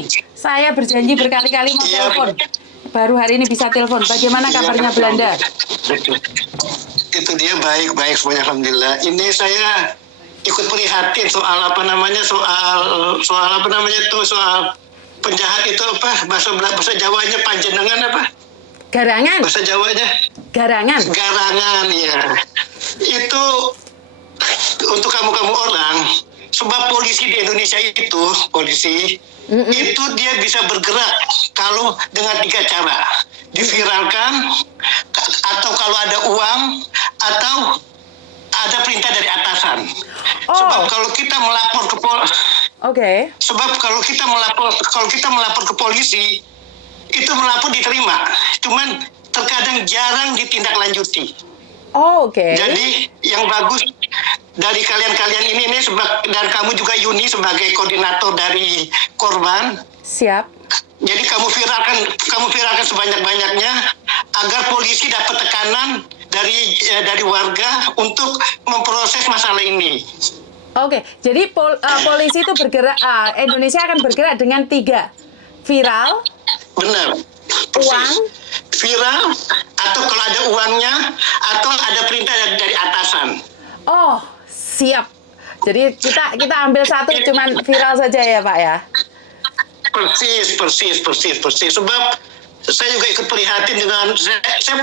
nih. Saya berjanji berkali-kali mau telepon. Baru hari ini bisa telepon. Bagaimana kabarnya Belanda? Betul. Itu dia baik-baik semuanya alhamdulillah. Ini saya ikut prihatin soal penjahat itu apa bahasa Jawanya panjenengan apa? Garangan. Bahasa Jawanya Garangan. Garangan ya. Itu untuk kamu orang. Sebab polisi di Indonesia itu itu dia bisa bergerak kalau dengan 3 cara: diviralkan, atau kalau ada uang, atau ada perintah dari atasan. Sebab kalau kita melapor ke sebab kalau kita melapor ke polisi, itu melapor diterima, cuman terkadang jarang ditindaklanjuti. Jadi yang bagus dari kalian ini dan kamu juga Yuni sebagai koordinator dari korban. Siap. Jadi kamu viralkan sebanyak-banyaknya agar polisi dapat tekanan dari warga untuk memproses masalah ini. Jadi polisi itu bergerak, Indonesia akan bergerak dengan 3: viral, benar, persis. Uang, viral, atau kalau ada uangnya, atau ada perintah dari atasan. Siap. Jadi kita ambil satu, cuman viral saja ya Pak ya. Persis. Sebab saya juga ikut prihatin dengan saya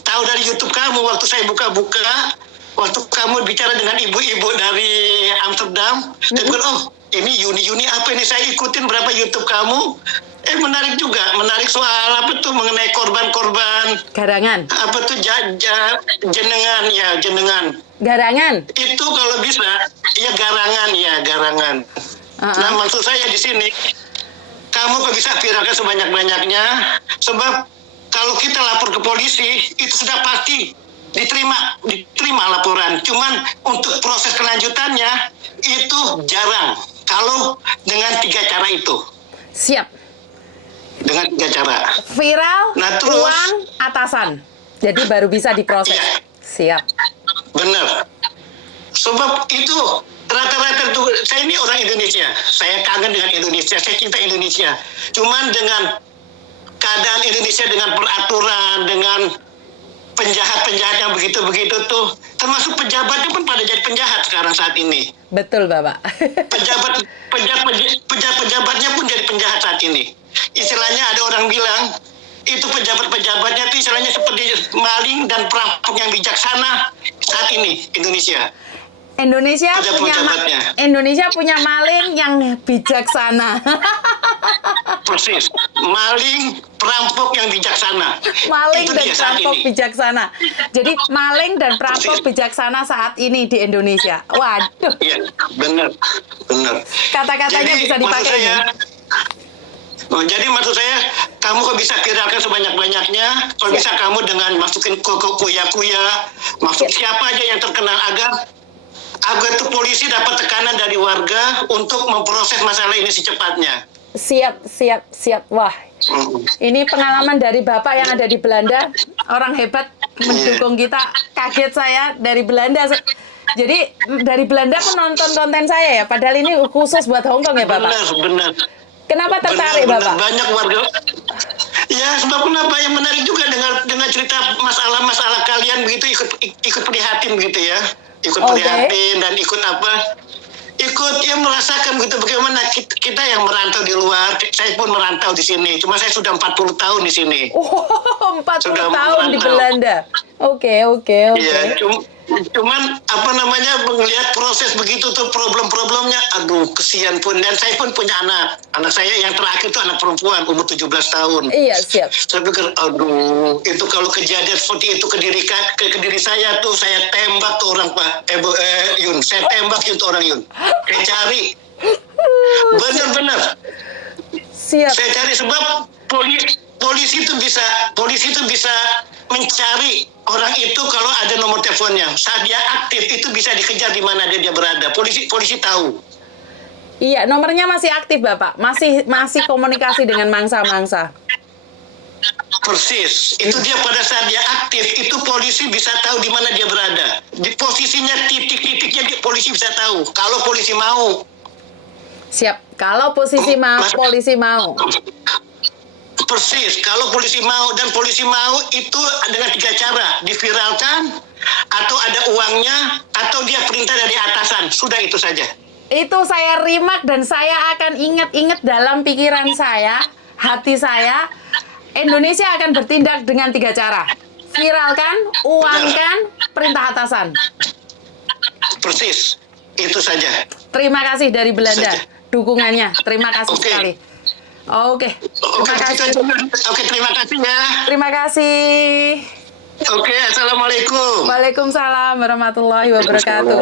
tahu dari YouTube kamu waktu saya buka-buka, waktu kamu bicara dengan ibu-ibu dari Amsterdam, saya bilang, ini Yuni apa ini, saya ikutin berapa YouTube kamu. Menarik soal apa tuh mengenai korban-korban garangan. Apa tuh jenengan. Garangan. Itu kalau bisa garangan. Nah, maksud saya di sini kamu kok bisa viralkan sebanyak-banyaknya, sebab kalau kita lapor ke polisi itu sudah pasti diterima laporan. Cuman untuk proses kelanjutannya itu jarang. Kalau dengan 3 cara itu. Siap. Dengan 3 cara. Viral, terus, uang, atasan. Jadi baru bisa diproses. Siap. Benar. Sebab itu rata-rata tuh, saya ini orang Indonesia. Saya kangen dengan Indonesia. Saya cinta Indonesia. Cuman dengan keadaan Indonesia, dengan peraturan, dengan penjahat-penjahat yang begitu-begitu tuh, termasuk pejabatnya pun pada jadi penjahat sekarang saat ini. Betul, Bapak. Pejabatnya pun jadi penjahat saat ini. Istilahnya ada orang bilang, itu pejabatnya itu istilahnya seperti maling dan perampok yang bijaksana saat ini Indonesia. Indonesia punya maling yang bijaksana. Persis, maling perampok yang bijaksana. Maling dan perampok bijaksana. Jadi maling dan perampok bijaksana saat ini di Indonesia. Waduh. Iya, benar. Kata-katanya bisa dipakai ya. Jadi maksud saya, kamu kok bisa viralkan sebanyak-banyaknya, kalau bisa kamu dengan masukin kuya-kuya, masuk siapa aja yang terkenal agar tuh polisi dapat tekanan dari warga untuk memproses masalah ini secepatnya. Siap. Wah, ini pengalaman dari Bapak yang ada di Belanda, orang hebat mendukung kita. Kaget saya dari Belanda. Jadi dari Belanda pun nonton konten saya ya, padahal ini khusus buat Hongkong ya Bapak. Benar. Kenapa tertarik Bapak? Banyak warga. Ya sebab kenapa yang menarik juga dengan cerita masalah kalian begitu, ikut prihatin begitu ya. Prihatin dan ikut merasakan begitu bagaimana kita yang merantau di luar. Saya pun merantau di sini, cuma saya sudah 40 tahun di sini. 40 tahun di Belanda. Oke. Iya, cuman melihat proses begitu tuh, problem-problemnya, aduh kesian pun. Dan saya pun punya anak saya yang terakhir tuh anak perempuan umur 17 tahun. Iya, siap. Saya pikir aduh, itu kalau kejadian seperti itu ke diri saya tuh, saya tembak tuh orang Pak Yun, saya tembak itu orang Yun, saya cari benar-benar. Siap. Saya cari sebab polisi itu bisa mencari orang itu kalau ada nomor teleponnya. Saat dia aktif itu bisa dikejar di mana dia berada. Polisi tahu. Iya, nomornya masih aktif Bapak. Masih komunikasi dengan mangsa-mangsa. Persis. Itu dia pada saat dia aktif itu polisi bisa tahu di mana dia berada. Di posisinya titik-titiknya polisi bisa tahu. Kalau polisi mau. Siap. Kalau polisi mau. Persis, kalau polisi mau, dan polisi mau itu dengan 3 cara, diviralkan, atau ada uangnya, atau dia perintah dari atasan, sudah itu saja. Itu saya rimak dan saya akan ingat-ingat dalam pikiran saya, hati saya, Indonesia akan bertindak dengan 3 cara. Viralkan, uangkan, perintah atasan. Persis, itu saja. Terima kasih dari Belanda, dukungannya. Terima kasih sekali. Oke. Terima kasih. Oke, terima kasih ya. Terima kasih. Oke, assalamualaikum. Waalaikumsalam warahmatullahi wabarakatuh.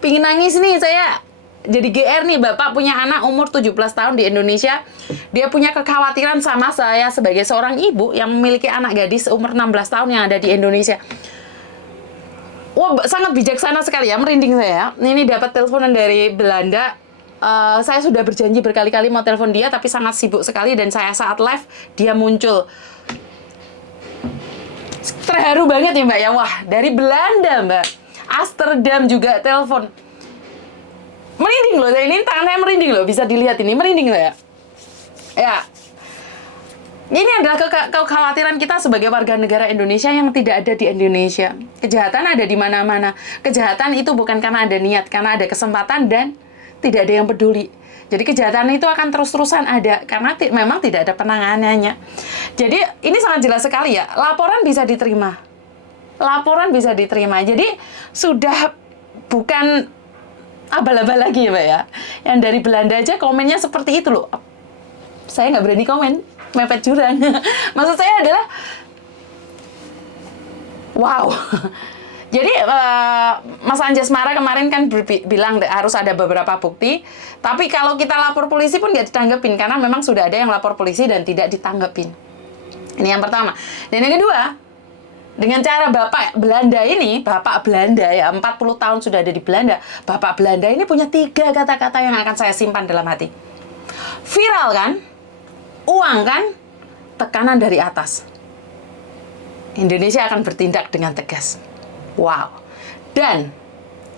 Pingin nangis nih saya. Jadi GR nih, Bapak punya anak umur 17 tahun di Indonesia. Dia punya kekhawatiran sama saya sebagai seorang ibu yang memiliki anak gadis umur 16 tahun yang ada di Indonesia. Wah, sangat bijaksana sekali ya, merinding saya. Ini dapat teleponan dari Belanda. Saya sudah berjanji berkali-kali mau telepon dia, tapi sangat sibuk sekali, dan saya saat live, dia muncul. Terharu banget ya Mbak ya, wah dari Belanda Mbak. Amsterdam juga telepon. Merinding loh, ini tangan saya merinding loh, bisa dilihat ini, merinding loh ya. Ya, ini adalah kekhawatiran kita sebagai warga negara Indonesia yang tidak ada di Indonesia. Kejahatan ada di mana-mana. Kejahatan itu bukan karena ada niat, karena ada kesempatan dan tidak ada yang peduli. Jadi kejahatan itu akan terus-terusan ada karena memang tidak ada penanganannya. Jadi ini sangat jelas sekali ya, laporan bisa diterima. Laporan bisa diterima. Jadi sudah bukan abal-abal lagi ya Mbak ya. Yang dari Belanda aja komennya seperti itu loh. Saya nggak berani komen, mepet jurang. Maksud saya adalah, wow. Jadi Mas Anjasmara kemarin kan bilang harus ada beberapa bukti, tapi kalau kita lapor polisi pun nggak ditanggepin, karena memang sudah ada yang lapor polisi dan tidak ditanggepin. Ini yang pertama. Dan yang kedua, dengan cara Bapak Belanda ini, Bapak Belanda ya, 40 tahun sudah ada di Belanda, Bapak Belanda ini punya 3 kata-kata yang akan saya simpan dalam hati. Viral kan, uang kan, tekanan dari atas. Indonesia akan bertindak dengan tegas. Wow. Dan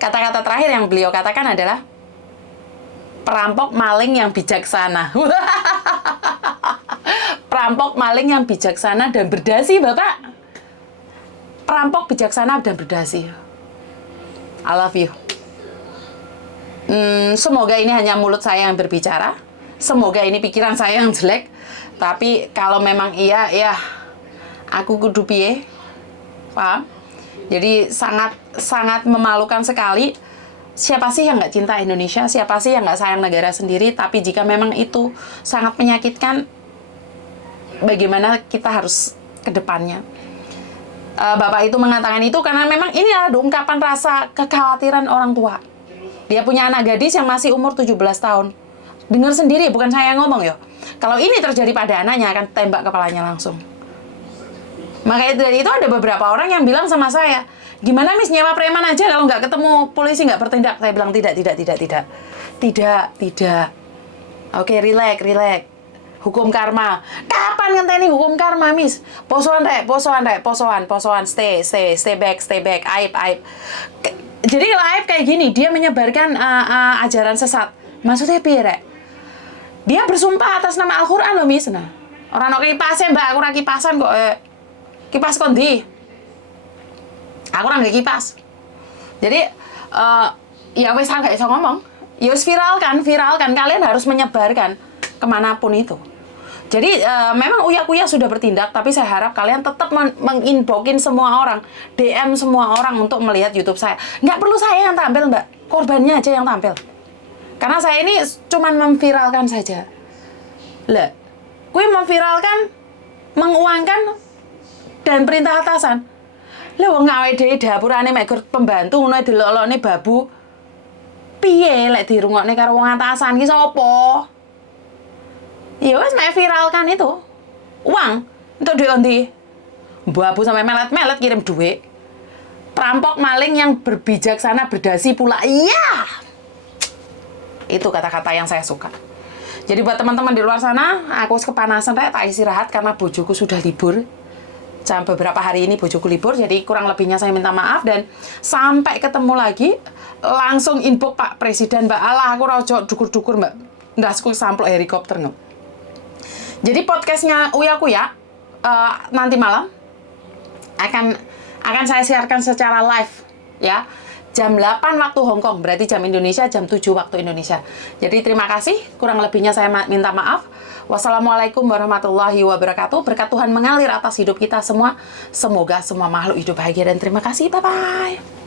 kata-kata terakhir yang beliau katakan adalah perampok maling yang bijaksana. Perampok maling yang bijaksana dan berdasi, Bapak. Perampok bijaksana dan berdasi. I love you. Semoga ini hanya mulut saya yang berbicara. Semoga ini pikiran saya yang jelek. Tapi kalau memang iya, ya aku kudu piye. Paham? Jadi sangat memalukan sekali. Siapa sih yang nggak cinta Indonesia? Siapa sih yang nggak sayang negara sendiri? Tapi jika memang itu sangat menyakitkan, bagaimana kita harus ke depannya? Bapak itu mengatakan itu karena memang ini adalah ungkapan rasa kekhawatiran orang tua. Dia punya anak gadis yang masih umur 17 tahun. Dengar sendiri, bukan saya yang ngomong ya. Kalau ini terjadi pada anaknya, akan tembak kepalanya langsung. Makanya dari itu ada beberapa orang yang bilang sama saya, gimana Miss nyewa preman aja kalau nggak ketemu polisi nggak bertindak? Saya bilang tidak. Oke, relax. Hukum karma. Kapan ngenteni hukum karma, Miss? Posoan, stay back, aib. Jadi kalau aib kayak gini, dia menyebarkan ajaran sesat. Maksudnya piye, Rek? Dia bersumpah atas nama Al-Qur'an loh, Miss. Nah, orang kipasnya, Mbak, aku ora kipasan kok. Kipas kondi. Aku ora nggak kipas. Jadi ya wis nggak bisa ngomong. Ya wis viralkan. Kalian harus menyebarkan kemanapun itu. Jadi memang Uya sudah bertindak, tapi saya harap kalian tetap menginboxin semua orang, DM semua orang untuk melihat YouTube saya. Nggak perlu saya yang tampil, Mbak. Korbannya aja yang tampil. Karena saya ini cuma memviralkan saja. Lah, gue memviralkan, menguangkan, dan perintah atasan. Lah wong awake dhewe dapurane mek pembantu ngono delok-delokne babu. Piye lek dirungokne karo wong atasan ki sapa? Ya wis mek viralkan itu. Uang untuk duit endi? Babu sampai melet-melet kirim duit. Perampok maling yang berbijaksana berdasi pula. Iya. Itu kata-kata yang saya suka. Jadi buat teman-teman di luar sana, aku kepanasan tak istirahat karena bojoku sudah libur. beberapa hari ini bojoku libur, jadi kurang lebihnya saya minta maaf. Dan sampai ketemu lagi, langsung inbox Pak Presiden, Mbak. Alah, aku rojo dukur-dukur, Mbak. Ndasku samplok helikopter, nggak. Jadi podcastnya Uya Kuya nanti malam akan saya siarkan secara live, ya. Jam 8 waktu Hong Kong, berarti jam Indonesia, jam 7 waktu Indonesia. Jadi terima kasih, kurang lebihnya saya minta maaf. Wassalamualaikum warahmatullahi wabarakatuh. Berkat Tuhan mengalir atas hidup kita semua. Semoga semua makhluk hidup bahagia dan terima kasih. Bye-bye.